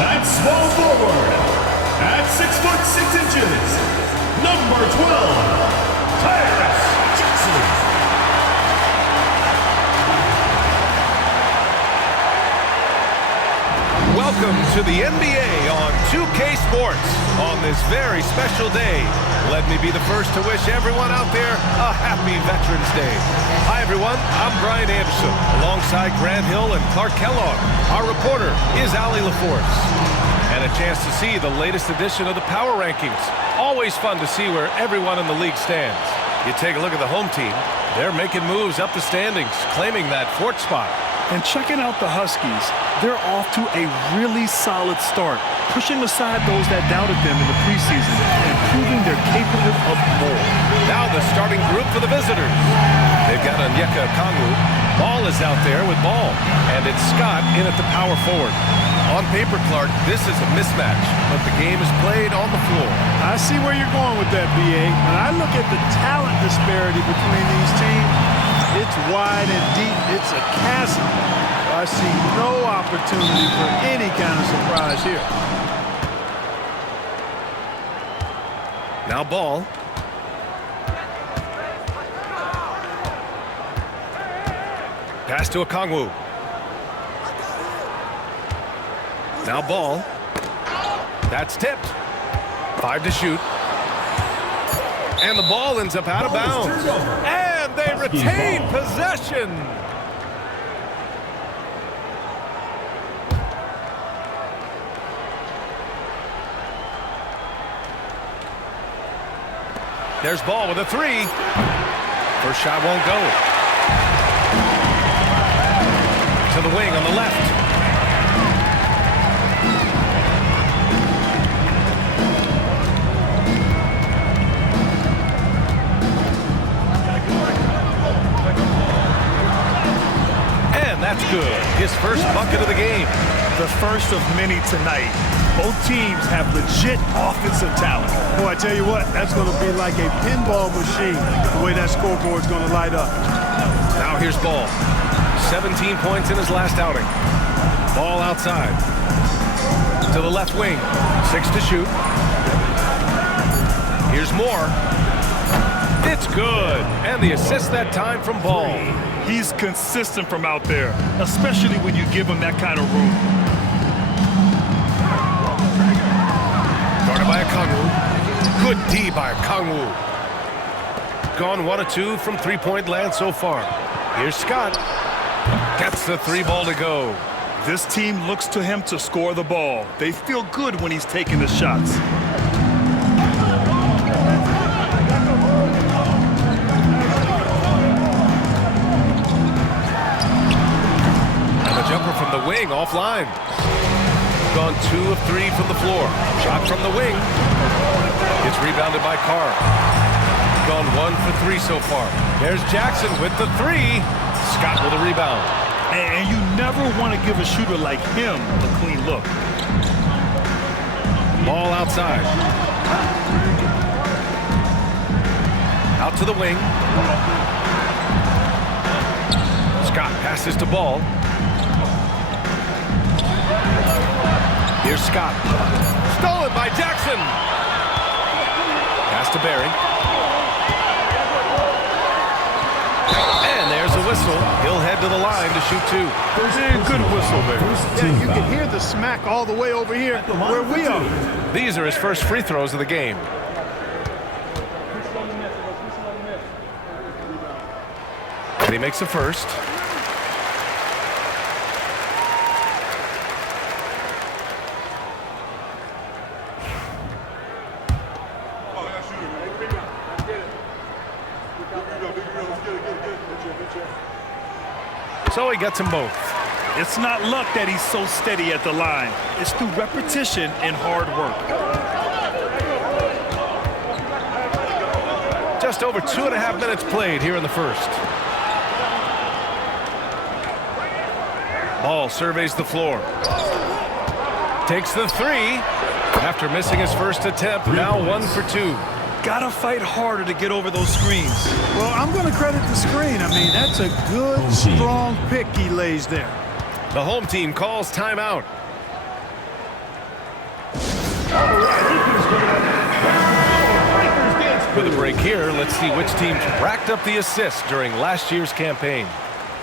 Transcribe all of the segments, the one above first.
At small forward, at 6 foot 6 inches, number 12, Tyrus Jackson. Welcome to the NBA on 2K Sports. On this very special day, let me be the first to wish everyone out there a happy Veterans Day. Hi everyone, I'm Brian Anderson, alongside Grant Hill and Clark Kellogg. Our reporter is Allie LaForce. And a chance to see the latest edition of the Power Rankings. Always fun to see where everyone in the league stands. You take a look at the home team, they're making moves up the standings, claiming that fourth spot. And checking out the Huskies, they're off to a really solid start, pushing aside those that doubted them in the preseason and proving they're capable of more. Now the starting group for the visitors. They've got Onyeka Okongwu. Ball is out there with ball, and it's Scott in at the power forward. On paper, Clark, this is a mismatch, but the game is played on the floor. I see where you're going with that, B.A. When I look at the talent disparity between these teams, it's wide and deep. It's a chasm. I see no opportunity for any kind of surprise here. Now ball. Pass to Okongwu. Now ball. That's tipped. 5 to shoot. And the ball ends up out of bounds. And they retain possession. There's ball with a 3. First shot won't go. To the wing on the left. That's good. His first bucket of the game. The first of many tonight. Both teams have legit offensive talent. Boy, I tell you what, that's going to be like a pinball machine, the way that scoreboard's going to light up. Now here's Ball. 17 points in his last outing. Ball outside. To the left wing. 6 to shoot. Here's more. It's good. And the assist that time from Ball. He's consistent from out there, especially when you give him that kind of room. Guarded by Okongwu. Good D by Okongwu. Gone 1 of 2 from three-point land so far. Here's Scott. Gets the 3 ball to go. This team looks to him to score the ball. They feel good when he's taking the shots. Jumper from the wing, offline. Gone 2 of 3 from the floor. Shot from the wing. It's rebounded by Carr. Gone 1 for 3 so far. There's Jackson with the 3. Scott with a rebound. And you never want to give a shooter like him a clean look. Ball outside. Out to the wing. Scott passes to Ball. Here's Scott. Stolen by Jackson. Pass to Barry. And there's a whistle. He'll head to the line to shoot 2. Good whistle, Barry. Yeah, you can hear the smack all the way over here where we are. These are his first free throws of the game. And he makes the first. So he gets them both. It's not luck that he's so steady at the line. It's through repetition and hard work. Just over 2.5 minutes played here in the first. Ball surveys the floor. Takes the 3. After missing his first attempt, now 1 for 2. Gotta fight harder to get over those screens. Well, I'm going to credit the screen. I mean, that's a good, strong pick he lays there. The home team calls timeout. With a break here, let's see which team racked up the assists during last year's campaign.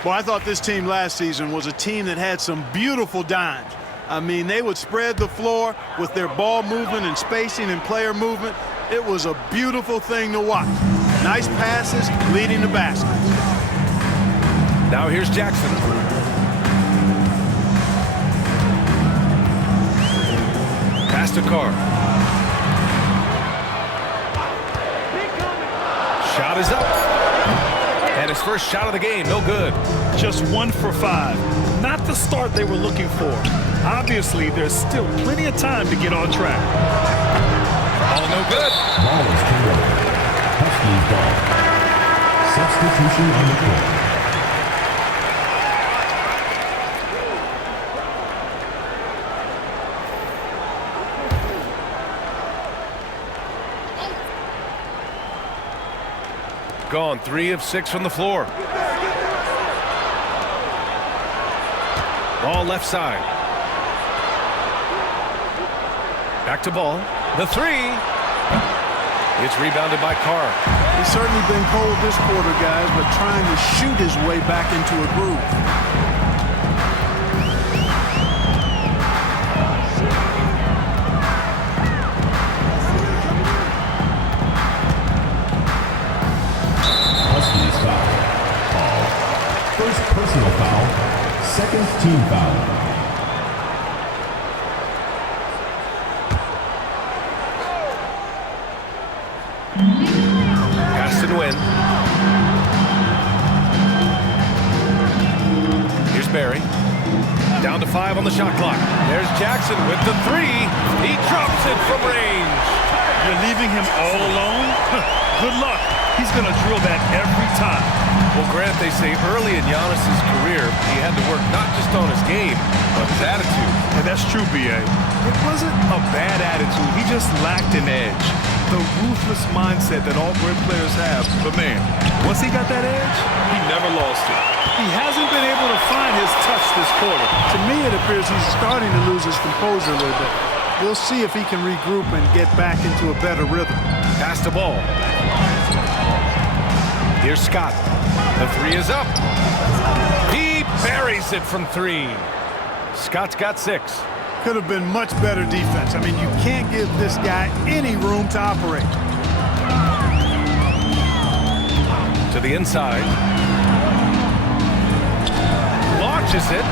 Well, I thought this team last season was a team that had some beautiful dimes. I mean, they would spread the floor with their ball movement and spacing and player movement. It was a beautiful thing to watch. Nice passes leading to baskets. Now here's Jackson. Pass to Carr. Shot is up. And his first shot of the game, no good. Just 1 for 5. Not the start they were looking for. Obviously, there's still plenty of time to get on track. Ball no good. Ball is turned over. Huskies ball. Substitution on the court. Gone 3 of 6 from the floor. Ball left side. Back to Ball. The 3. It's rebounded by Carr. He's certainly been cold this quarter, guys, but trying to shoot his way back into a groove. Huskies foul. Ball. First personal foul. Second team foul. Pass and win. Here's Barry. Down to 5 on the shot clock. There's Jackson with the 3. He drops it from range. You're leaving him all alone? Good luck. He's going to drill that every time. Well, Grant, they say early in Giannis's career, he had to work not just on his game, but his attitude. And that's true, B.A. It wasn't a bad attitude. He just lacked an edge. The ruthless mindset that all great players have. But, man, once he got that edge, he never lost it. He hasn't been able to find his touch this quarter. To me, it appears he's starting to lose his composure a little bit. We'll see if he can regroup and get back into a better rhythm. Pass the ball. Here's Scott. The 3 is up. He buries it from 3. Scott's got 6. Could have been much better defense. I mean, you can't give this guy any room to operate. To the inside. Launches it.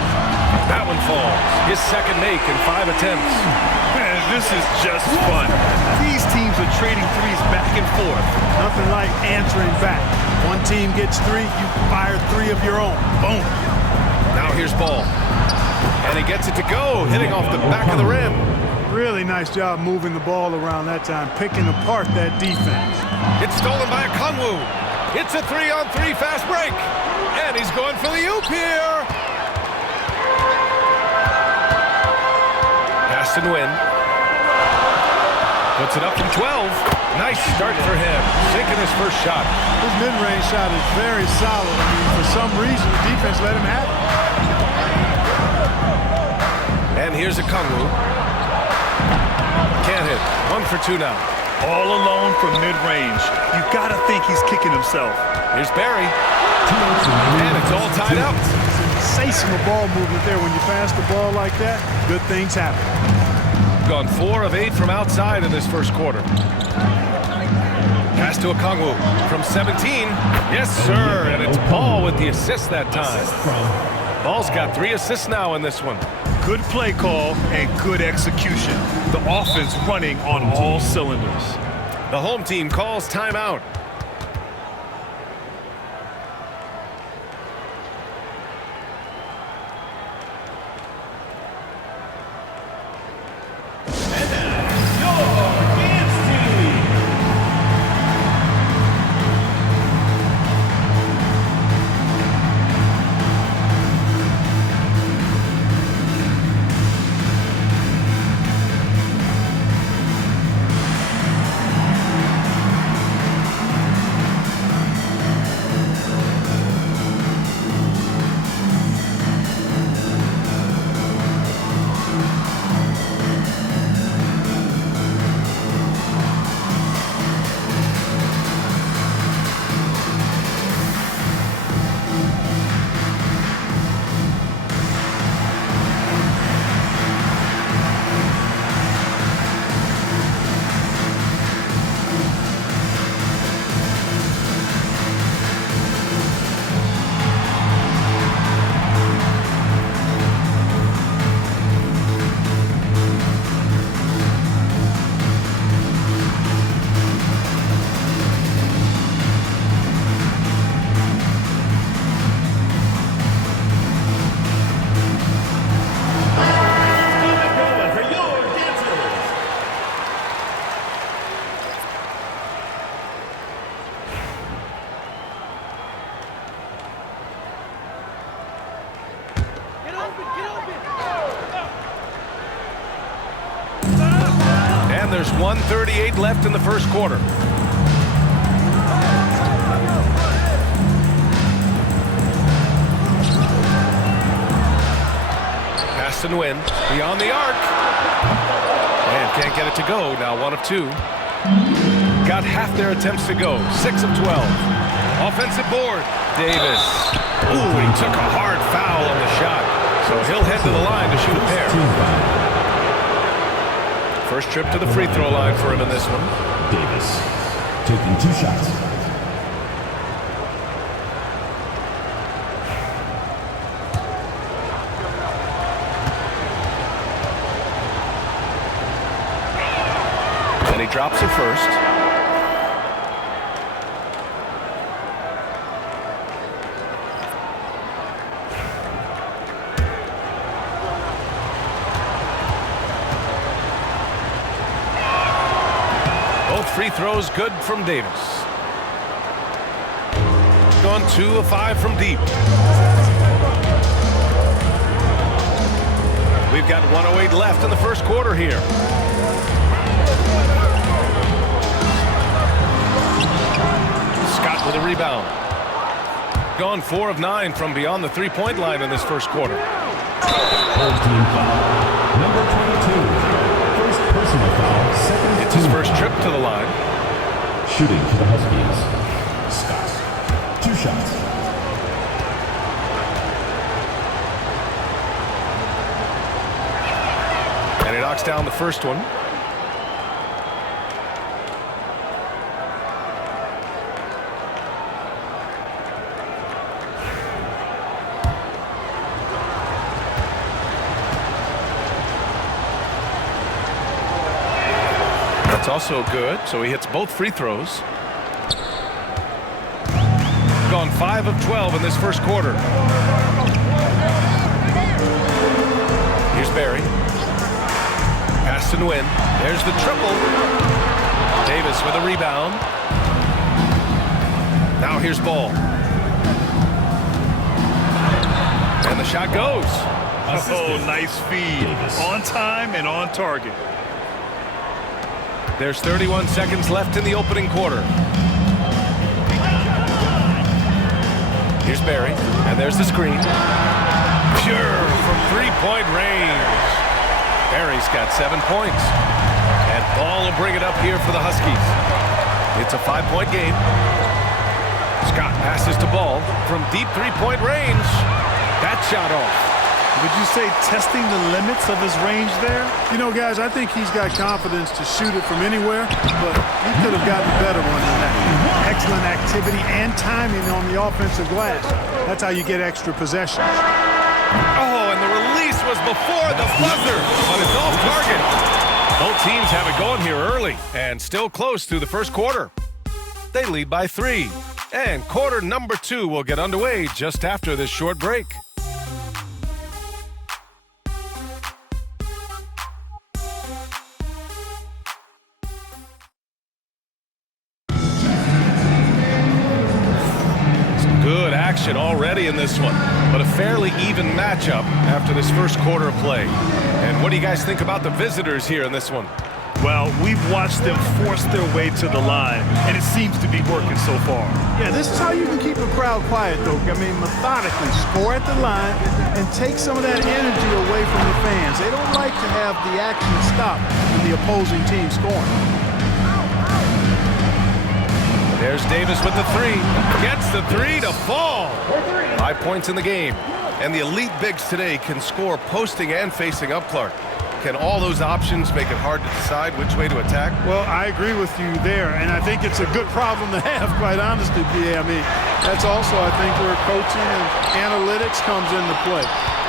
That one falls. His second make in 5 attempts. Man, this is just fun. These teams are trading threes back and forth. Nothing like answering back. One team gets 3, you fire 3 of your own. Boom. Now here's Ball. And he gets it to go, hitting off the back of the rim. Really nice job moving the ball around that time, picking apart that defense. It's stolen by Okongwu. It's a 3-on-3 fast break. And he's going for the oop here. Pass and win. Puts it up from 12. Nice start for him. Sinking his first shot. His mid-range shot is very solid. I mean, for some reason, the defense let him have it. And here's Okongwu. Can't hit. 1 for 2 now. All alone from mid-range. You got to think he's kicking himself. Here's Barry. And it's all tied up. Sensational ball movement there. When you pass the ball like that, good things happen. Gone 4 of 8 from outside in this first quarter. Pass to Okongwu from 17. Yes, sir. And it's Ball with the assist that time. Ball's got 3 assists now in this one. Good play call and good execution. The offense running on all cylinders. The home team calls timeout. there's 1:38 left in the first quarter. Pass and win. Beyond the arc. And can't get it to go. Now 1 of 2. Got half their attempts to go. 6 of 12. Offensive board. Davis. Ooh, he took a hard foul on the shot. So he'll head to the line to shoot a pair. First trip to the free throw line for him in this one. Davis taking 2 shots. And he drops it first. Free throws good from Davis. Gone 2 of 5 from deep. We've got 1:08 left in the first quarter here. Scott with a rebound. Gone 4 of 9 from beyond the three-point line in this first quarter. Third team foul. Number 22. First personal foul. Second. It's his first trip to the line. Shooting for the Huskies. Scott. 2 shots. And he knocks down the first one. That's also good, so he hits both free throws. Gone 5 of 12 in this first quarter. Here's Barry. Pass and win. There's the triple. Davis with a rebound. Now here's Ball. And the shot goes. Oh, nice feed. Davis. On time and on target. There's 31 seconds left in the opening quarter. Here's Barry, and there's the screen. Pure from three-point range. Barry's got 7 points. And Ball will bring it up here for the Huskies. It's a 5-point game. Scott passes to Ball from deep three-point range. That shot off. Would you say testing the limits of his range there? You know, guys, I think he's got confidence to shoot it from anywhere, but he could have gotten a better one than that. Excellent activity and timing on the offensive glass. That's how you get extra possessions. Oh, and the release was before the buzzer, but it's off target. Both teams have it going here early and still close through the first quarter. They lead by 3, and quarter number 2 will get underway just after this short break. Good action already in this one, but a fairly even matchup after this first quarter of play. And what do you guys think about the visitors here in this one? Well, we've watched them force their way to the line, and it seems to be working so far. Yeah, this is how you can keep a crowd quiet, though. I mean, methodically score at the line and take some of that energy away from the fans. They don't like to have the action stop when the opposing team scoring. There's Davis with the 3. Gets the 3 to fall. 5 points in the game. And the elite bigs today can score posting and facing up, Clark. Can all those options make it hard to decide which way to attack? Well, I agree with you there, and I think it's a good problem to have, quite honestly, B.A. I mean, that's also, I think, where coaching and analytics comes into play,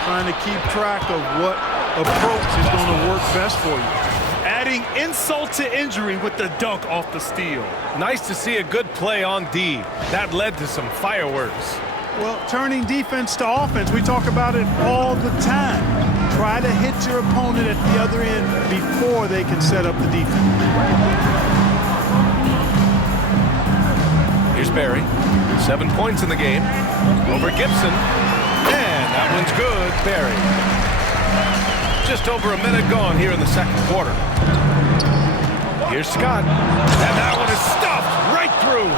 trying to keep track of what approach is going to work best for you. Adding insult to injury with the dunk off the steal. Nice to see a good play on D. That led to some fireworks. Well, turning defense to offense, we talk about it all the time. Try to hit your opponent at the other end before they can set up the defense. Here's Barry. 7 points in the game. Over Gibson. And that one's good. Barry. Just over a minute gone here in the second quarter. Here's Scott. And that one is stuffed right through.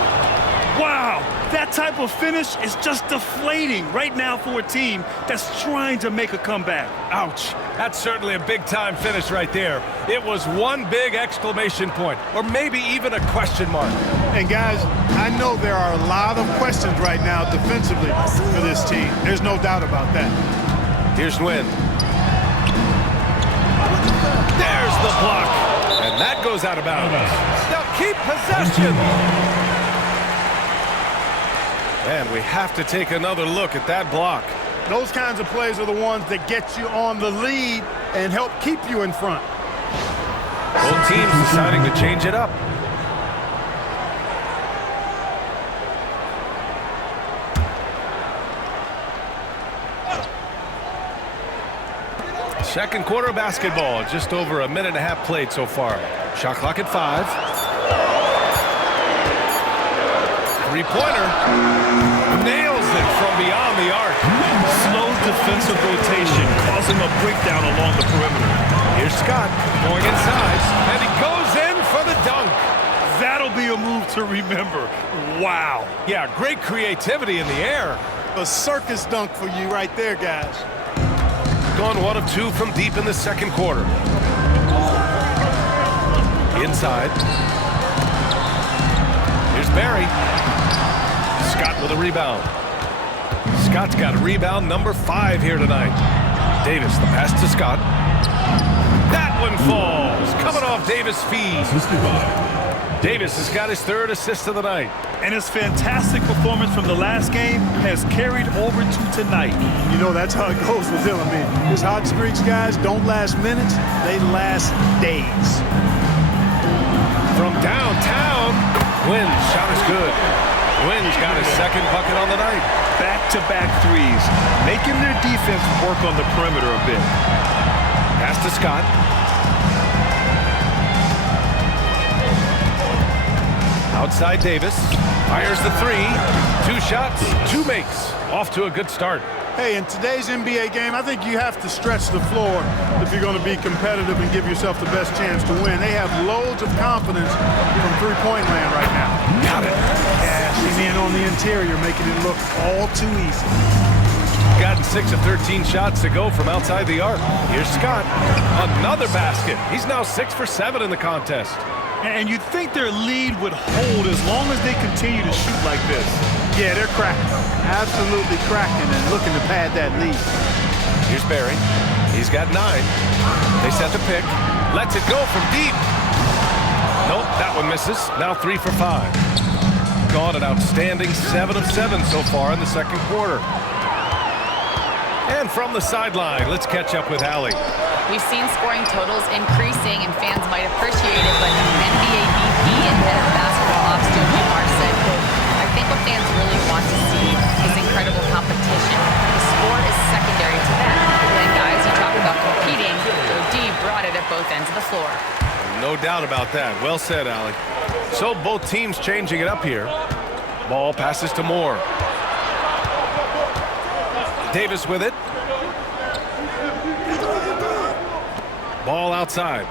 Wow, that type of finish is just deflating right now for a team that's trying to make a comeback. Ouch. That's certainly a big-time finish right there. It was one big exclamation point, or maybe even a question mark. And guys, I know there are a lot of questions right now defensively for this team. There's no doubt about that. Here's Nguyen. There's the block. And that goes out of bounds. They'll keep possession. And we have to take another look at that block. Those kinds of plays are the ones that get you on the lead and help keep you in front. Both teams deciding to change it up. Second quarter basketball, just over a minute and a half played so far. Shot clock at 5. Three-pointer. Nails it from beyond the arc. Slow defensive rotation, causing a breakdown along the perimeter. Here's Scott going inside, and he goes in for the dunk. That'll be a move to remember. Wow. Yeah, great creativity in the air. A circus dunk for you right there, guys. Gone 1 of 2 from deep in the second quarter. Inside. Here's Barry. Scott with a rebound. Scott's got a rebound number 5 here tonight. Davis, the pass to Scott. That one falls. Coming off Davis' feed. Davis has got his 3rd assist of the night. And his fantastic performance from the last game has carried over to tonight. You know, that's how it goes with him. I mean, his hot streaks, guys, don't last minutes. They last days. From downtown, Nguyen's shot is good. Nguyen's got his 2nd bucket on the night. Back-to-back threes, making their defense work on the perimeter a bit. Pass to Scott. Outside Davis. Fires the 3. 2 shots, 2 makes. Off to a good start. Hey, in today's NBA game, I think you have to stretch the floor if you're going to be competitive and give yourself the best chance to win. They have loads of confidence from three-point land right now. Got it. Cashing in on the interior, making it look all too easy. Gotten 6 of 13 shots to go from outside the arc. Here's Scott. Another basket. He's now 6 for 7 in the contest. And you'd think their lead would hold as long as they continue to shoot like this. Yeah, they're cracking. Absolutely cracking and looking to pad that lead. Here's Barry. He's got 9. They set the pick. Lets it go from deep. Nope, that one misses. Now 3 for 5. Gone an outstanding 7 of 7 so far in the second quarter. And from the sideline, let's catch up with Allie. We've seen scoring totals increasing, and fans might appreciate it, but NBA VP and head of basketball ops Joe said, quote, I think what fans really want to see is incredible competition. The score is secondary to that. And guys, you talk about competing, D brought it at both ends of the floor. No doubt about that. Well said, Allie. So both teams changing it up here. Ball passes to Moore. Davis with it. Ball outside.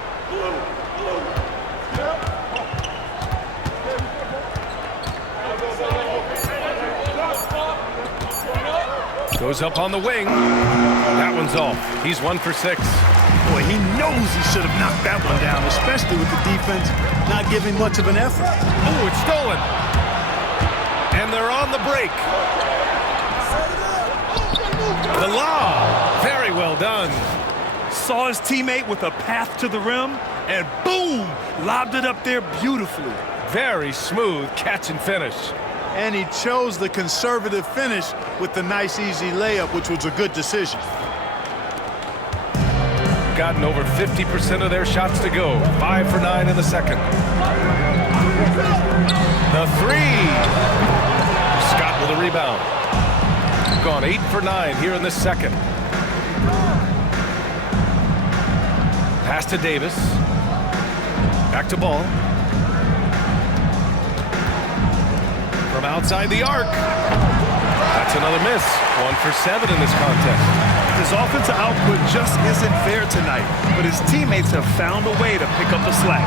Goes up on the wing. That one's off. He's 1 for 6. Boy, he knows he should have knocked that one down, especially with the defense not giving much of an effort. Oh, it's stolen. And they're on the break. The lob. Very well done. Saw his teammate with a path to the rim, and boom, lobbed it up there beautifully. Very smooth catch and finish. And he chose the conservative finish with the nice, easy layup, which was a good decision. Gotten over 50% of their shots to go. 5 for 9 in the second. The 3. Scott with a rebound. Gone 8 for 9 here in the second. Pass to Davis. Back to Ball. From outside the arc. That's another miss. 1 for 7 in this contest. His offensive output just isn't there tonight, but his teammates have found a way to pick up the slack.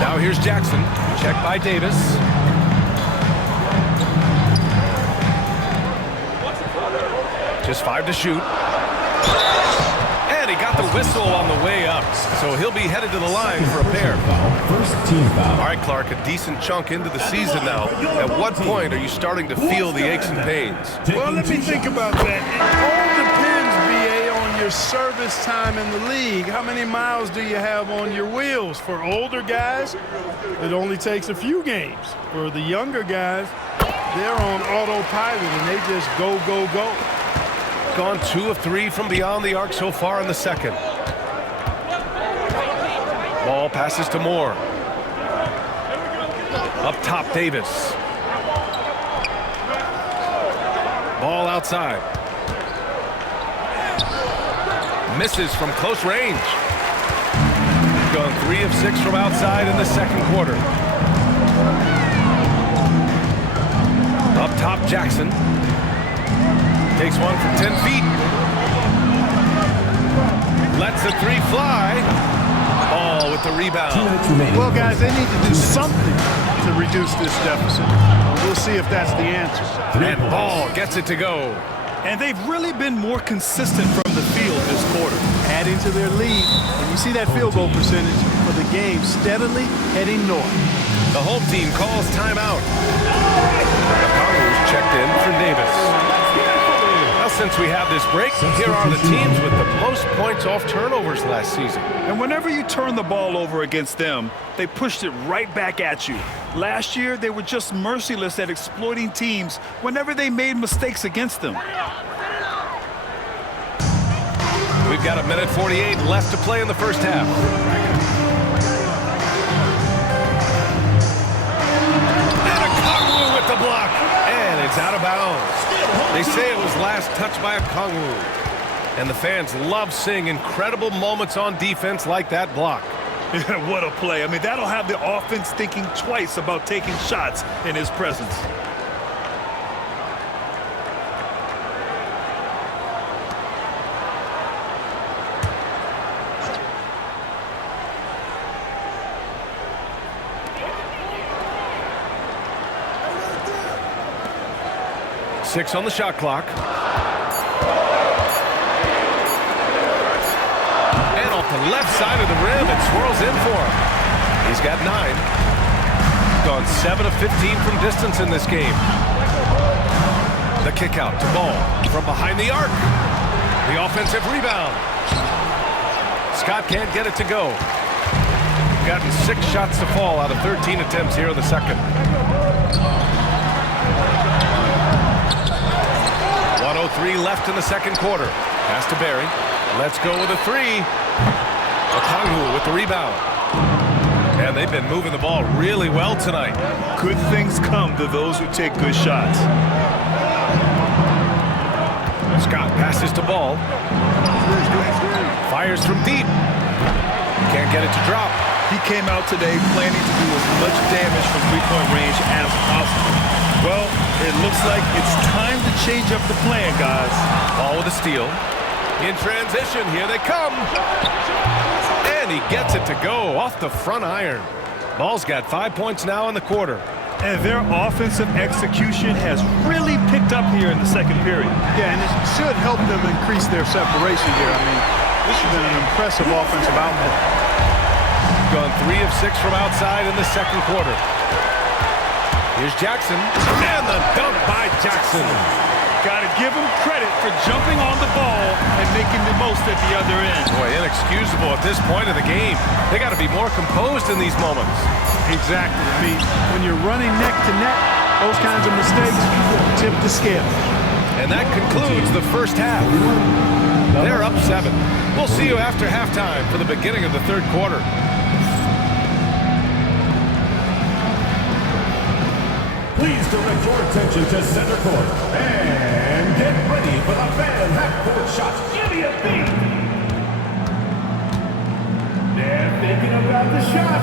Now here's Jackson. Check by Davis. Just 5 to shoot. And he got the whistle on the way up. So he'll be headed to the line for a pair. First team foul. All right, Clark, a decent chunk into the season now. At what point are you starting to feel the aches and pains? Well, let me think about that. It all depends, BA, on your service time in the league. How many miles do you have on your wheels? For older guys, it only takes a few games. For the younger guys, they're on autopilot and they just go, go, go. Gone 2 of 3 from beyond the arc so far in the second. Ball passes to Moore. Up top, Davis. Ball outside. Misses from close range. Gone 3 of 6 from outside in the second quarter. Up top, Jackson. Takes one from 10 feet. Lets a 3 fly. Ball with the rebound. Well, guys, they need to do something to reduce this deficit. We'll see if that's the answer. And Ball gets it to go. And they've really been more consistent from the field this quarter. Adding to their lead, and you see that field goal percentage for the game steadily heading north. The home team calls timeout. Carlos checked in for Davis. Now, since we have this break, here are the teams with the most points off turnovers last season. And whenever you turn the ball over against them, they pushed it right back at you. Last year, they were just merciless at exploiting teams whenever they made mistakes against them. We've got 1:48 left to play in the first half. And a Kongwu with the block. And it's out of bounds. They say it was last touched by a Kongwu. And the fans love seeing incredible moments on defense like that block. What a play. I mean, that'll have the offense thinking twice about taking shots in his presence. Six on the shot clock. And off the left side of the rim, it swirls in for him. He's got 9. Gone 7 of 15 from distance in this game. The kick out to Ball from behind the arc. The offensive rebound. Scott can't get it to go. Gotten 6 shots to fall out of 13 attempts here in the second. 1:03 left in the second quarter. Pass to Barry. Let's go with a 3. Okongwu with the rebound. And they've been moving the ball really well tonight. Good things come to those who take good shots. Scott passes to Ball. Fires from deep. Can't get it to drop. He came out today planning to do as much damage from three-point range as possible. Well, it looks like it's time to change up the plan, guys. Ball with a steal. In transition, here they come. And he gets it to go off the front iron. Ball's got 5 points now in the quarter. And their offensive execution has really picked up here in the second period. Yeah, and it should help them increase their separation here. I mean, this has been an impressive offensive output. Gone 3 of 6 from outside in the second quarter. Here's Jackson. And the dunk by Jackson. Got to give him credit for jumping on the ball and making the most at the other end. Boy, inexcusable at this point of the game. They got to be more composed in these moments. Exactly. I mean, when you're running neck to neck, those kinds of mistakes tip the scale. And that concludes the first half. They're up 7. We'll see you after halftime for the beginning of the third quarter. Please direct your attention to center court and get ready for the fan half-court shot. Give me a beat. They're thinking about the shot.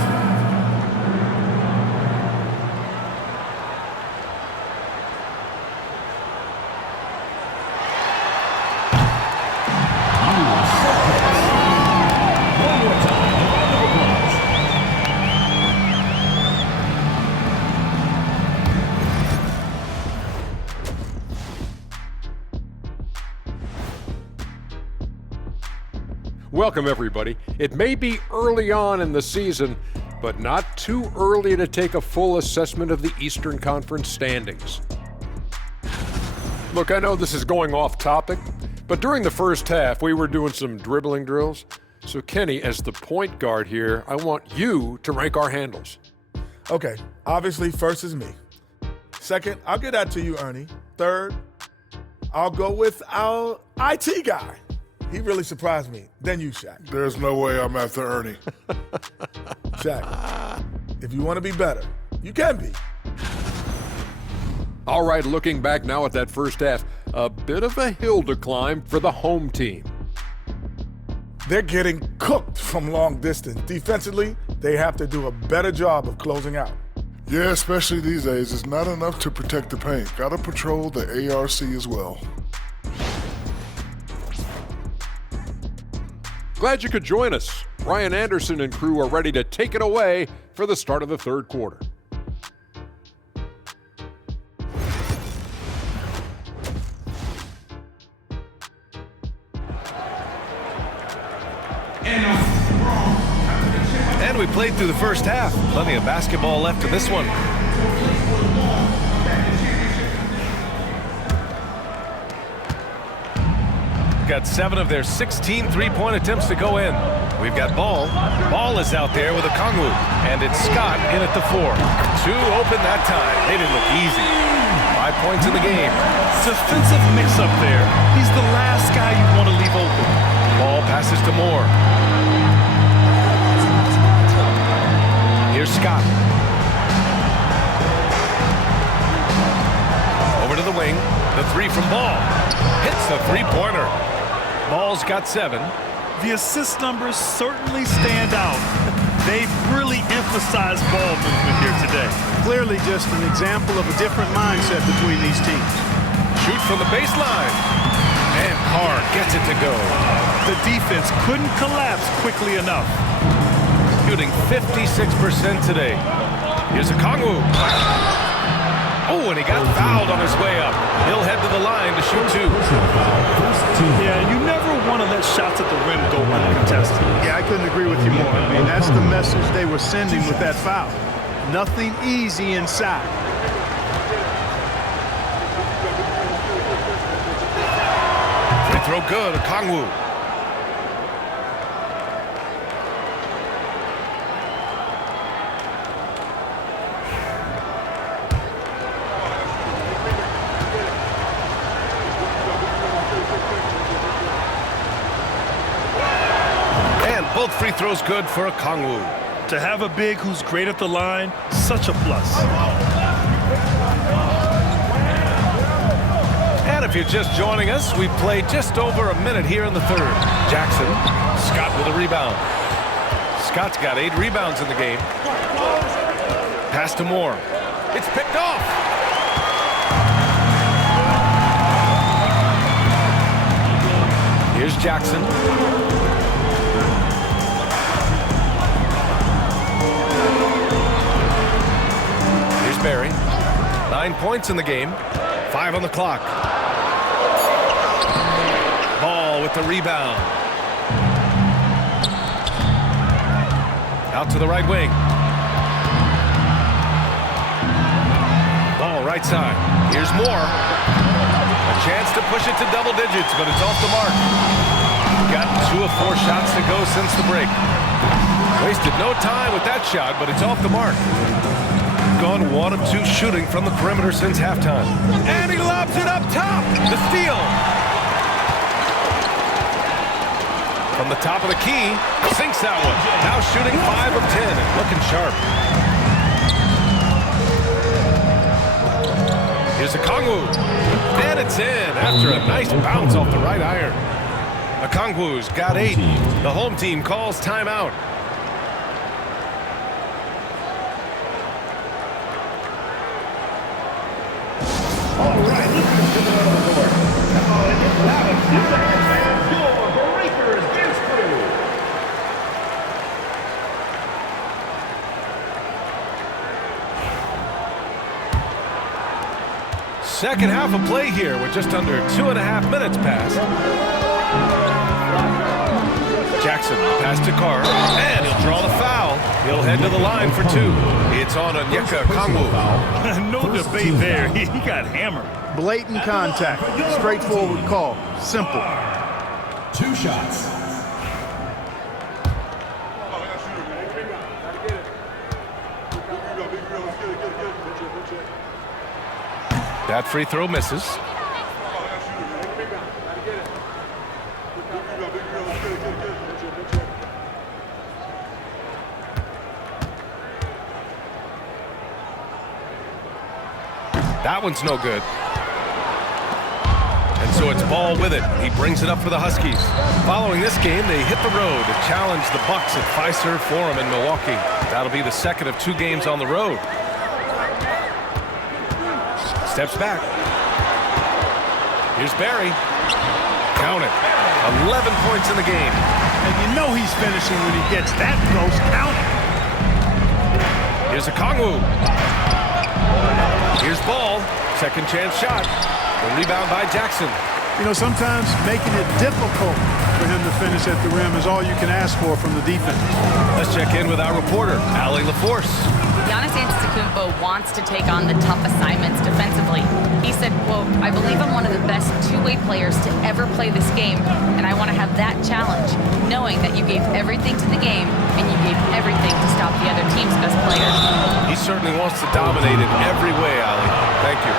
Welcome, everybody. It may be early on in the season, but not too early to take a full assessment of the Eastern Conference standings. Look, I know this is going off topic, but during the first half, we were doing some dribbling drills. So, Kenny, as the point guard here, I want you to rank our handles. Okay, obviously, first is me. Second, I'll get that to you, Ernie. Third, I'll go with our IT guy. He really surprised me. Then you, Shaq. There's no way I'm after Ernie. Shaq, if you want to be better, you can be. All right, looking back now at that first half, a bit of a hill to climb for the home team. They're getting cooked from long distance. Defensively, they have to do a better job of closing out. Yeah, especially these days. It's not enough to protect the paint. Gotta patrol the ARC as well. Glad you could join us. Ryan Anderson and crew are ready to take it away for the start of the third quarter. And we played through the first half. Plenty of basketball left in this one. Got 7 of their 16 three-point attempts to go in. We've got Ball. Ball is out there with a Kongwu. And it's Scott in at the 4. 2 open that time. They didn't look easy. 5 points in the game. Defensive mix-up there. He's the last guy you want to leave open. Ball passes to Moore. Here's Scott. Over to the wing. The 3 from Ball. Hits the three-pointer. Ball's got 7. The assist numbers certainly stand out. They've really emphasized ball movement here today. Clearly just an example of a different mindset between these teams. Shoot from the baseline. And Carr gets it to go. The defense couldn't collapse quickly enough. Shooting 56% today. Here's a Kongwu. Oh, and he got fouled on his way up. He'll head to the line to shoot 2. Yeah, you never want to let shots at the rim go uncontested. Yeah, I couldn't agree with you more. I mean, that's the message they were sending with that foul. Nothing easy inside. Free throw good, a Kongwu. Both free throws good for a Kongwu. To have a big who's great at the line, such a plus. And if you're just joining us, we've played just over a minute here in the third. Jackson, Scott with a rebound. Scott's got 8 rebounds in the game. Pass to Moore. It's picked off. Here's Jackson. Barry. 9 points in the game. 5 on the clock. Ball with the rebound. Out to the right wing. Ball right side. Here's Moore. A chance to push it to double digits, but it's off the mark. Got 2 of 4 shots to go since the break. Wasted no time with that shot, but it's off the mark. Gone 1 of 2 shooting from the perimeter since halftime. And he lobs it up top. The steal. From the top of the key, sinks that one. Now shooting 5 of 10 and looking sharp. Here's a Kongwu. And it's in after a nice bounce off the right iron. A Kongwu's got 8. The home team calls timeout. Second half of play here with just under 2.5 minutes passed. Pass to Carr, and he'll draw the foul. He'll head to the line for 2. It's on Onyeka Okongwu. No debate there. He got hammered. Blatant contact. Straightforward call. Simple. 2 shots. That free throw misses. That one's no good. And so it's Ball with it. He brings it up for the Huskies. Following this game, they hit the road to challenge the Bucks at Fiserv Forum in Milwaukee. That'll be the second of 2 games on the road. Steps back. Here's Barry. Count it. 11 points in the game. And you know he's finishing when he gets that close. Count it. Here's Okongwu. Here's Ball. Second chance shot. The rebound by Jackson. You know, sometimes making it difficult for him to finish at the rim is all you can ask for from the defense. Let's check in with our reporter, Allie LaForce. Giannis Antetokounmpo wants to take on the tough assignments defensively. He said, quote, "I believe I'm one of the best two-way players to ever play this game, and I want to have that challenge, knowing that you gave everything to the game and you gave everything to stop the other team's best players." He certainly wants to dominate in every way, Allie. Thank you.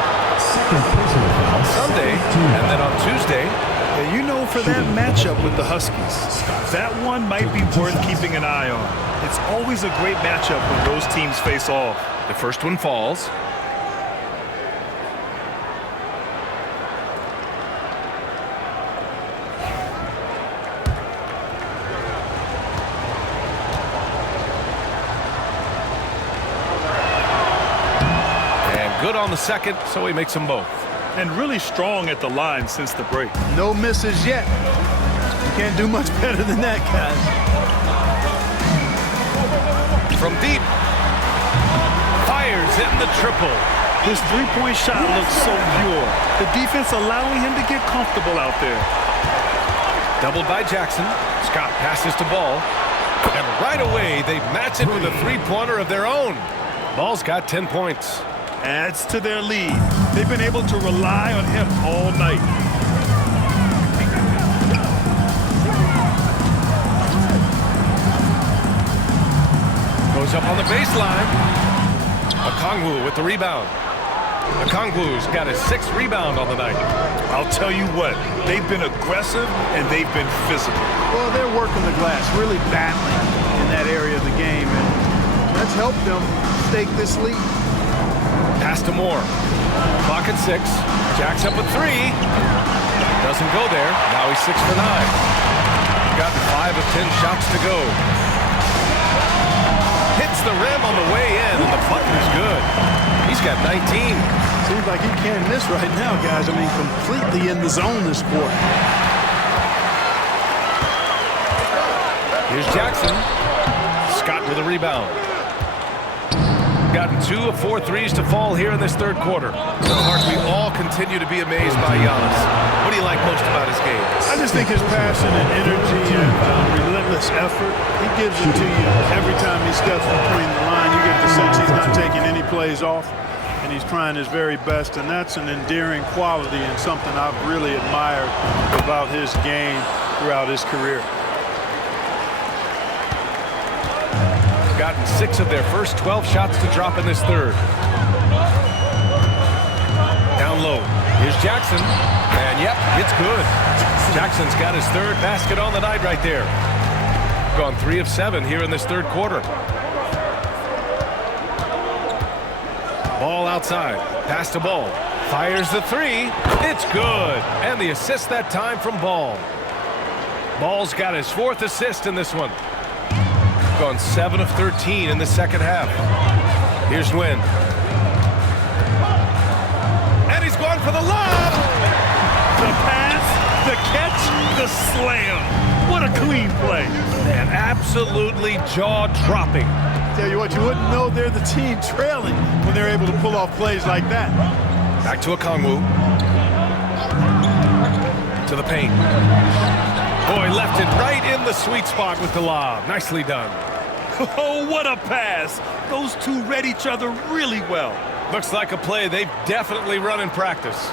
On Sunday, and then on Tuesday. And you know, for that matchup with the Huskies, that one might be worth keeping an eye on. It's always a great matchup when those teams face off. The first one falls. And good on the second, so he makes them both. And really strong at the line since the break. No misses yet. You can't do much better than that, guys. From deep. Fires in the triple. His three-point shot looks so pure. The defense allowing him to get comfortable out there. Doubled by Jackson. Scott passes to Ball. And right away, they match it with a three-pointer of their own. Ball's got 10 points. Adds to their lead. They've been able to rely on him all night. Goes up on the baseline. Okongwu with the rebound. Okongwu's got his 6th rebound on the night. I'll tell you what, they've been aggressive and they've been physical. Well, they're working the glass, really battling in that area of the game, and that's helped them stake this lead. Pass to Moore. Clock at 6. Jacks up with 3. Doesn't go there. Now he's 6 for 9. Got 5 of 10 shots to go. Hits the rim on the way in, and the button's good. He's got 19. Seems like he can't miss right now, guys. I mean, completely in the zone this quarter. Here's Jackson. Scott with a rebound. Gotten 2 of 4 threes to fall here in this third quarter. Of course, we all continue to be amazed by Giannis. What do you like most about his game? I just think his passion and energy and relentless effort, he gives it to you every time he steps between the line. You get the sense he's not taking any plays off, and he's trying his very best, and that's an endearing quality and something I've really admired about his game throughout his career. Gotten 6 of their first 12 shots to drop in this third. Down low. Here's Jackson. And yep, it's good. Jackson's got his 3rd basket on the night right there. Gone 3 of 7 here in this third quarter. Ball outside. Pass to Ball. Fires the 3. It's good. And the assist that time from Ball. Ball's got his 4th assist in this one. Gone 7 of 13 in the second half. Here's Nguyen. And he's gone for the lob. The pass, the catch, the slam. What a clean play. Man, absolutely jaw-dropping. Tell you what, you wouldn't know they're the team trailing when they're able to pull off plays like that. Back to Okongwu. To the paint. Boy, left it right in the sweet spot with the lob. Nicely done. Oh, what a pass. Those two read each other really well. Looks like a play they've definitely run in practice.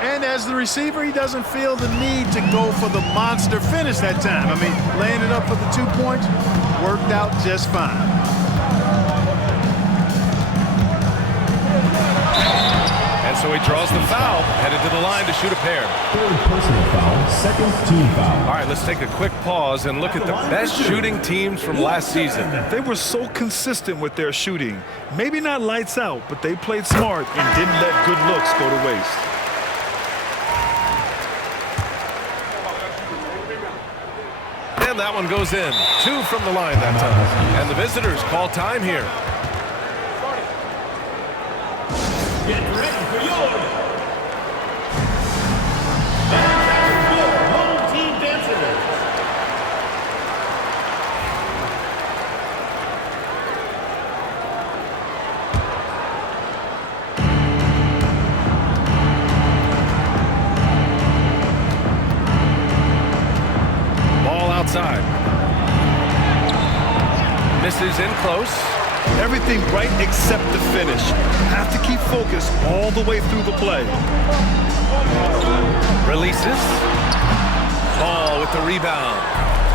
And as the receiver, he doesn't feel the need to go for the monster finish that time. I mean, laying it up for the 2 points worked out just fine. And so he draws the foul, headed to the line to shoot a pair. Third personal foul, second team foul. All right, let's take a quick pause and look at the best shooting teams from last season. They were so consistent with their shooting. Maybe not lights out, but they played smart and didn't let good looks go to waste. And that one goes in. 2 from the line that time. And the visitors call time here. Get ready for yours. And your home team dancers. Ball outside. Misses in close. Everything right except the finish. Have to keep focused all the way through the play. Releases. Ball with the rebound.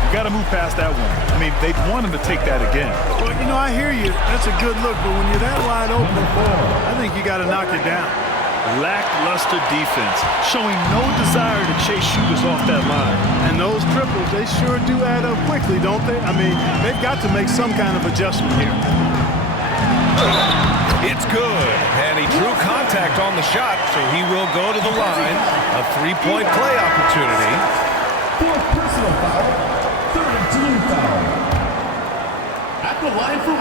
You got to move past that one. I mean, they'd want him to take that again. Well, you know, I hear you. That's a good look, but when you're that wide open, I think you got to knock it down. Lackluster defense, showing no desire to chase shooters off that line. And those triples, they sure do add up quickly, don't they? I mean, they've got to make some kind of adjustment here. It's good. And he drew contact on the shot, so he will go to the line. A 3-point play opportunity. Fourth personal foul, third team foul. At the line for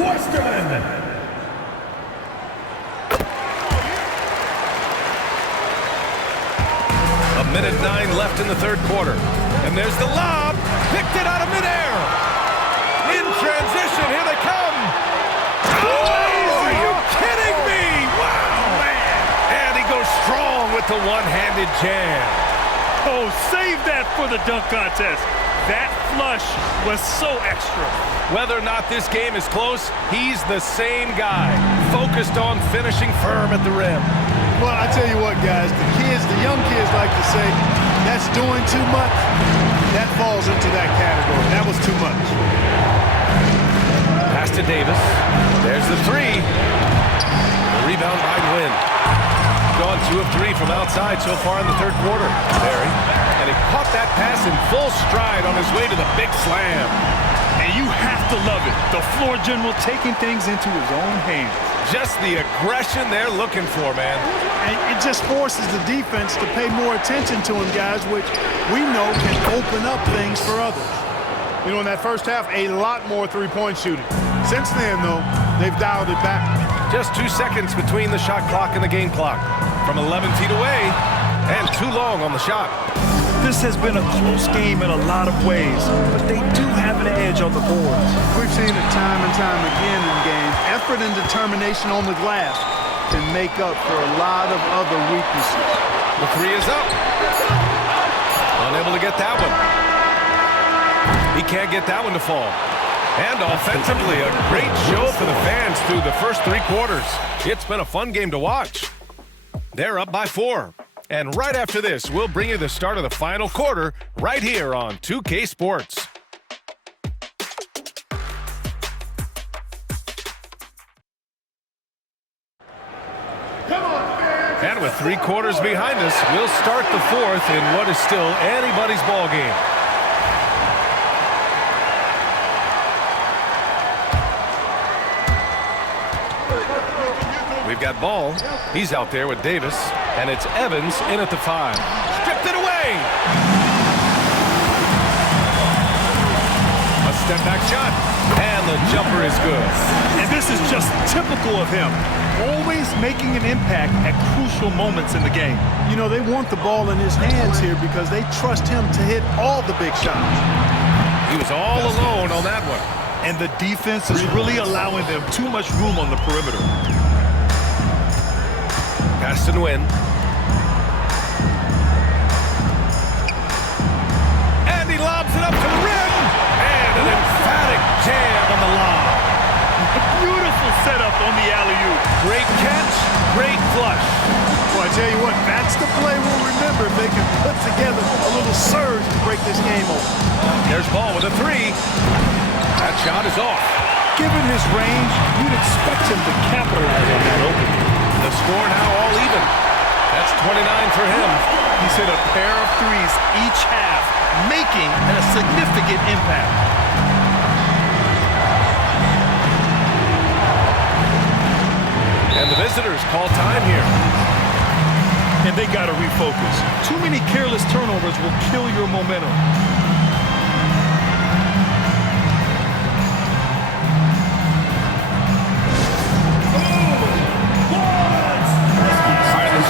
1, Western. Minute 9 left in the third quarter. And there's the lob. Picked it out of midair. In transition, here they come. Oh, are you kidding me? Wow, man. And he goes strong with the one-handed jam. Oh, save that for the dunk contest. That flush was so extra. Whether or not this game is close, he's the same guy. Focused on finishing firm at the rim. Well, I tell you what, guys, the young kids like to say, that's doing too much. That falls into that category. That was too much. Pass to Davis. There's the 3. The rebound by Nguyen. Gone 2 of 3 from outside so far in the third quarter. Barry. And he caught that pass in full stride on his way to the big slam. And you have to love it. The floor general taking things into his own hands. Just the aggression they're looking for, man. And it just forces the defense to pay more attention to him, guys, which we know can open up things for others. You know, in that first half, a lot more three-point shooting. Since then, though, they've dialed it back. Just 2 seconds between the shot clock and the game clock. From 11 feet away, and too long on the shot. This has been a close game in a lot of ways, but they do have an edge on the boards. We've seen it time and time again in games. Effort and determination on the glass can make up for a lot of other weaknesses. The 3 is up. Unable to get that one. He can't get that one to fall. And offensively, a great show for the fans through the first 3 quarters. It's been a fun game to watch. They're up by 4. And right after this, we'll bring you the start of the final quarter right here on 2K Sports. And with 3 quarters behind us, we'll start the 4th in what is still anybody's ball game. We've got Ball. He's out there with Davis. And it's Evans in at the 5. Stripped it away. A step-back shot. And the jumper is good. And this is just typical of him. Always making an impact at crucial moments in the game. You know, they want the ball in his hands here because they trust him to hit all the big shots. He was all alone on that one. And the defense is really allowing them too much room on the perimeter. Pass to Nguyen. And setup on the alley-oop. Great catch, great flush. Well, I tell you what, that's the play we'll remember if they can put together a little surge to break this game open. There's ball with a three. That shot is off. Given his range, you'd expect him to capitalize on that opening. The score now all even. That's 29 for him. He's hit a pair of threes each half, making a significant impact. And the visitors call time here. And they got to refocus. Too many careless turnovers will kill your momentum.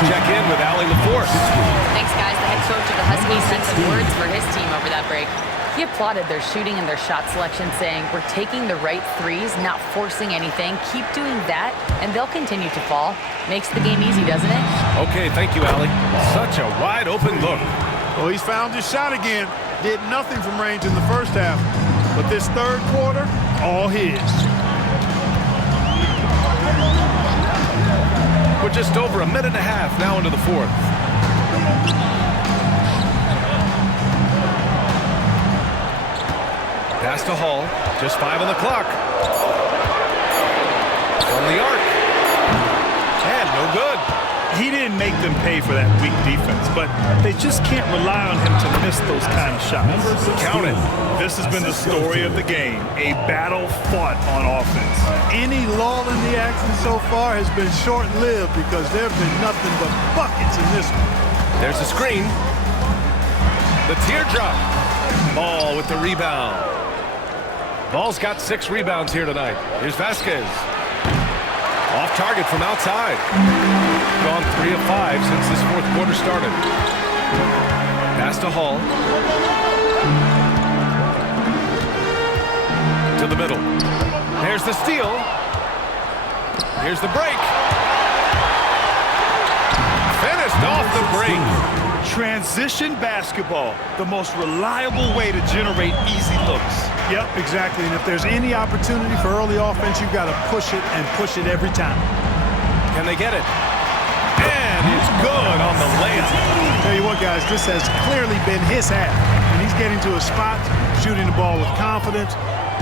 Check in with Allie LaForce. Thanks, guys. The head coach of the Huskies had some words for his team over that break. He applauded their shooting and their shot selection, saying, "We're taking the right threes, not forcing anything. Keep doing that, and they'll continue to fall." Makes the game easy, doesn't it? Okay, thank you, Allie. Such a wide open look. Well, he's found his shot again. Did nothing from range in the first half. But this third quarter, all his. We're just over a minute and a half now into the fourth. Pass to Hall. Just 5 on the clock. From the arc. And no good. He didn't make them pay for that weak defense, but they just can't rely on him to miss those kind of shots. Count it. This has been the story of the game, a battle fought on offense. Any lull in the action so far has been short-lived because there have been nothing but buckets in this one. There's a screen. The teardrop. Ball with the rebound. Ball's got 6 rebounds here tonight. Here's Vasquez. Off target from outside. Gone 3 of 5 since this fourth quarter started. Pass to Hall. To the middle. There's the steal. Here's the break. Finished off the break. Transition basketball, the most reliable way to generate easy looks. Yep, exactly. And if there's any opportunity for early offense, you've got to push it and push it every time. Can they get it? And it's good on the layup. Tell you what, guys, this has clearly been his half. And he's getting to a spot, shooting the ball with confidence.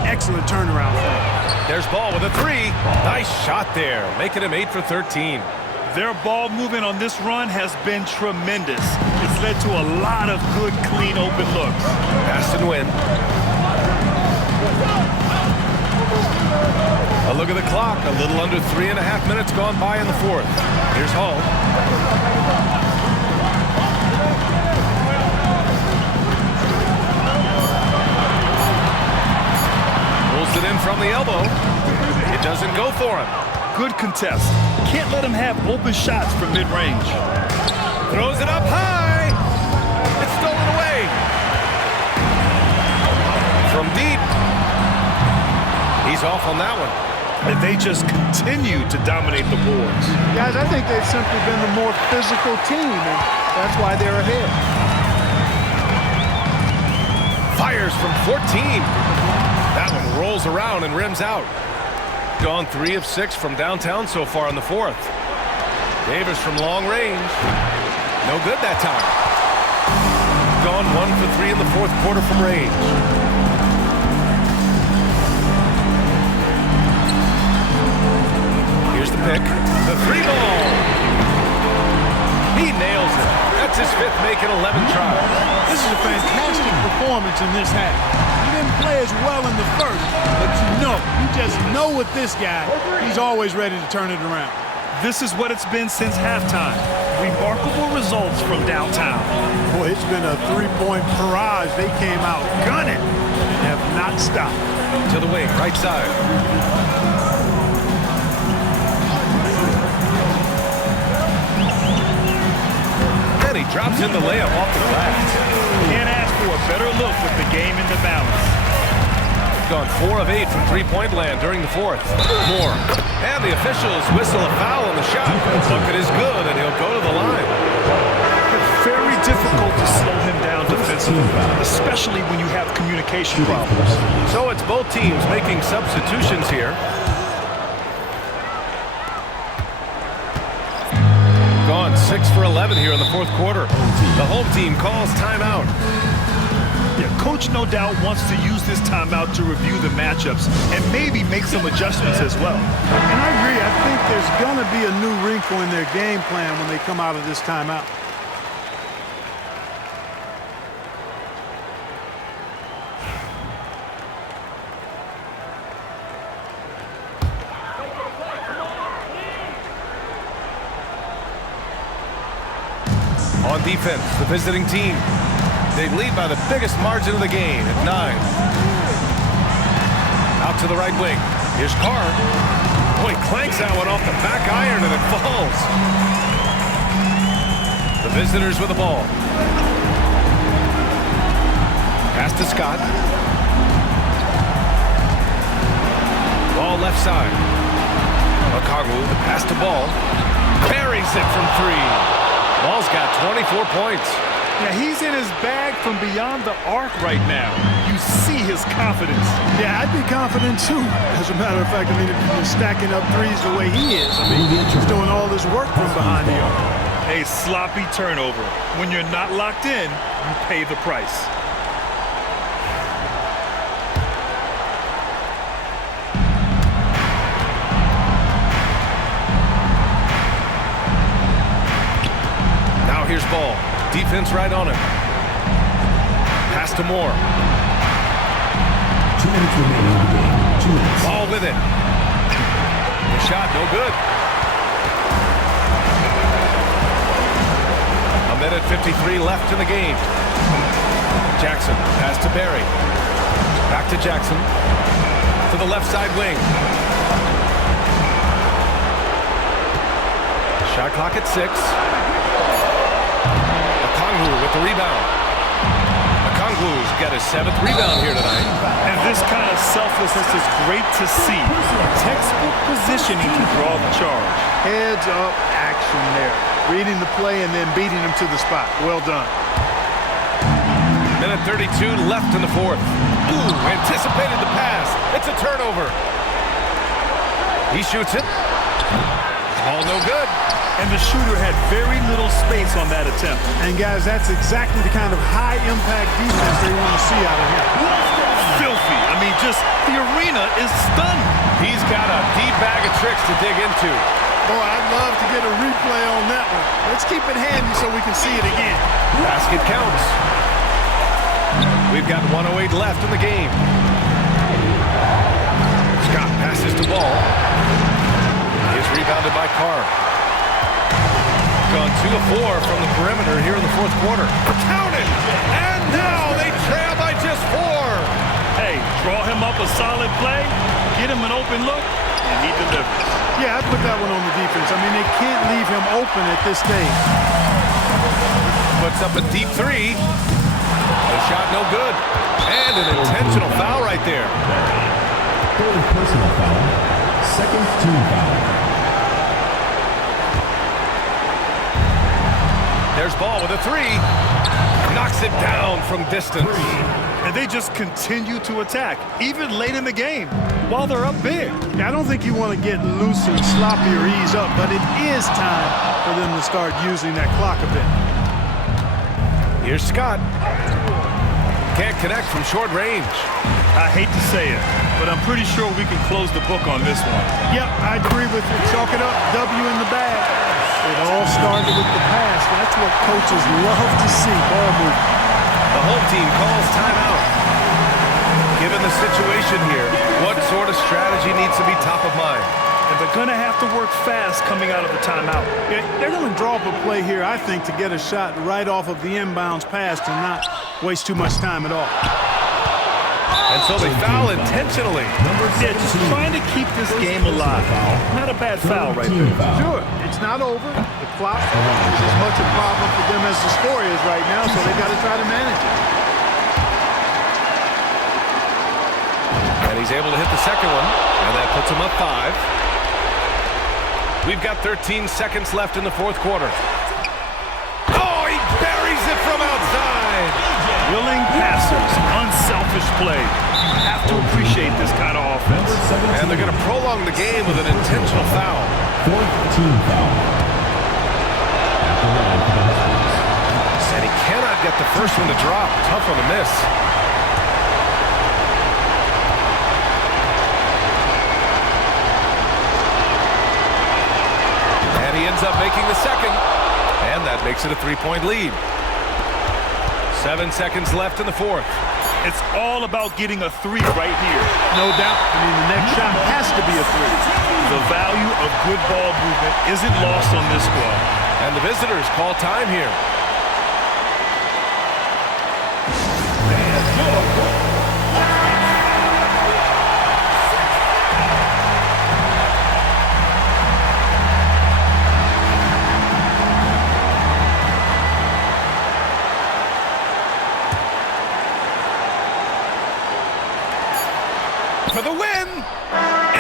Excellent turnaround for him. There's Ball with a 3. Nice shot there, making him 8 for 13. Their ball movement on this run has been tremendous. It's led to a lot of good, clean, open looks. Pass and win. A look at the clock. A little under 3.5 minutes gone by in the fourth. Here's Hall. Pulls it in from the elbow. It doesn't go for him. Good contest. Can't let him have open shots from mid-range. Throws it up high. It's stolen away. From deep. He's off on that one. And they just continue to dominate the boards. Guys, I think they've simply been the more physical team, and that's why they're ahead. Fires from 14. That one rolls around and rims out. Gone 3 of 6 from downtown so far in the fourth. Davis from long range. No good that time. Gone 1 for 3 in the fourth quarter from range. Here's the pick. The 3 ball. He nails it. That's his 5th make in 11 tries. This is a fantastic performance in this half. He didn't play as well in the first, but you just know with this guy, he's always ready to turn it around. This is what it's been since halftime. Remarkable results from downtown. Boy, it's been a 3-point barrage. They came out gunning and have not stopped. To the wing, right side. And he drops in the layup off the glass. Can't ask for a better look with the game in the balance. Gone 4 of 8 from three-point land during the fourth. More. And the officials whistle a foul on the shot. Bucket is good, and he'll go to the line. Very difficult to slow him down defensively, especially when you have communication problems. So it's both teams making substitutions here. 6 for 11 here in the fourth quarter. The home team calls timeout. Yeah, coach no doubt wants to use this timeout to review the matchups and maybe make some adjustments as well. And I agree. I think there's going to be a new wrinkle in their game plan when they come out of this timeout. On defense, the visiting team. They lead by the biggest margin of the game at 9. Out to the right wing. Here's Carr. Boy, clanks that one off the back iron and it falls. The visitors with the ball. Pass to Scott. Ball left side. Okongwu, the pass to Ball. Buries it from 3. Ball's got 24 points. Yeah, he's in his bag from beyond the arc right now. You see his confidence. Yeah, I'd be confident too. As a matter of fact, I mean, if he's stacking up threes the way he is, I mean, he's doing all this work from behind the arc. A sloppy turnover. When you're not locked in, you pay the price. Here's Ball. Defense right on him. Pass to Moore. 2 minutes remaining in the game. 2 minutes. Ball with it. The shot, no good. 1:53 left in the game. Jackson, pass to Barry. Back to Jackson. To the left side wing. Shot clock at 6. Okongwu with the rebound. Okongwu's got his 7th rebound here tonight. And this kind of selflessness is great to see. Textbook positioning to draw the charge. Heads up action there. Reading the play and then beating him to the spot. Well done. 1:32 left in the fourth. Ooh, anticipated the pass. It's a turnover. He shoots it. Ball no good. And the shooter had very little space on that attempt. And guys, that's exactly the kind of high-impact defense they want to see out of him. Filthy. I mean, just the arena is stunned. He's got a deep bag of tricks to dig into. Boy, I'd love to get a replay on that one. Let's keep it handy so we can see it again. Basket counts. We've got 1:08 left in the game. Scott passes to Ball. He is rebounded by Carr. Gone 2 of 4 from the perimeter here in the fourth quarter. Counted! And now they trail by just 4. Hey, draw him up a solid play, get him an open look, and he delivers. Yeah, I'd put that one on the defense. I mean, they can't leave him open at this stage. Puts up a deep 3. The shot no good. And an intentional foul right there. Third personal foul. Second team foul. There's Ball with a 3. Knocks it down from distance. And they just continue to attack, even late in the game, while they're up big. Yeah, I don't think you want to get loose and sloppy or ease up, but it is time for them to start using that clock a bit. Here's Scott. Can't connect from short range. I hate to say it, but I'm pretty sure we can close the book on this one. Yep, I agree with you. Chalk it up. W in the bag. It all started with the pass. That's what coaches love to see, ball movement. The home team calls timeout. Given the situation here, what sort of strategy needs to be top of mind? And they're going to have to work fast coming out of the timeout. Yeah, they're going to draw up a play here, I think, to get a shot right off of the inbounds pass and not waste too much time at all. And so they foul intentionally. Yeah, just trying to keep this game alive. Not a bad foul right there. Sure, it's not over. The clock is as much a problem for them as the score is right now, so they got to try to manage it. And he's able to hit the second one, and that puts him up 5. We've got 13 seconds left in the fourth quarter. Oh, he buries it from outside. Willing passers, unselfish play. You have to appreciate this kind of offense. And they're going to prolong the game with an intentional foul. Fourth team foul. At the And he cannot get the first one to drop. Tough one to miss. And he ends up making the second. And that makes it a 3-point lead. 7 seconds left in the fourth. It's all about getting a three right here. No doubt. I mean, the next shot has to be a three. The value of good ball movement isn't lost on this squad. And the visitors call time here. For the win!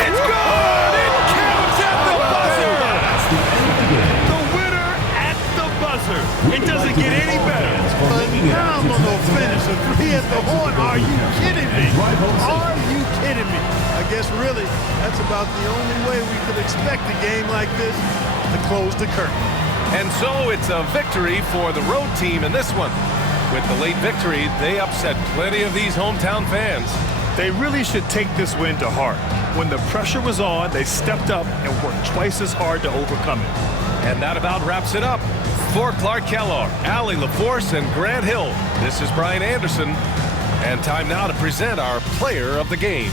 It's good! It counts at the buzzer! The winner at the buzzer. It doesn't get any better. Phenomenal finish. A three at the horn. Are you kidding me? Are you kidding me? I guess really that's about the only way we could expect a game like this to close the curtain. And so it's a victory for the road team in this one. With the late victory, they upset plenty of these hometown fans. They really should take this win to heart. When the pressure was on, they stepped up and worked twice as hard to overcome it. And that about wraps it up. For Clark Kellogg, Allie LaForce, and Grant Hill, this is Brian Anderson. And time now to present our player of the game.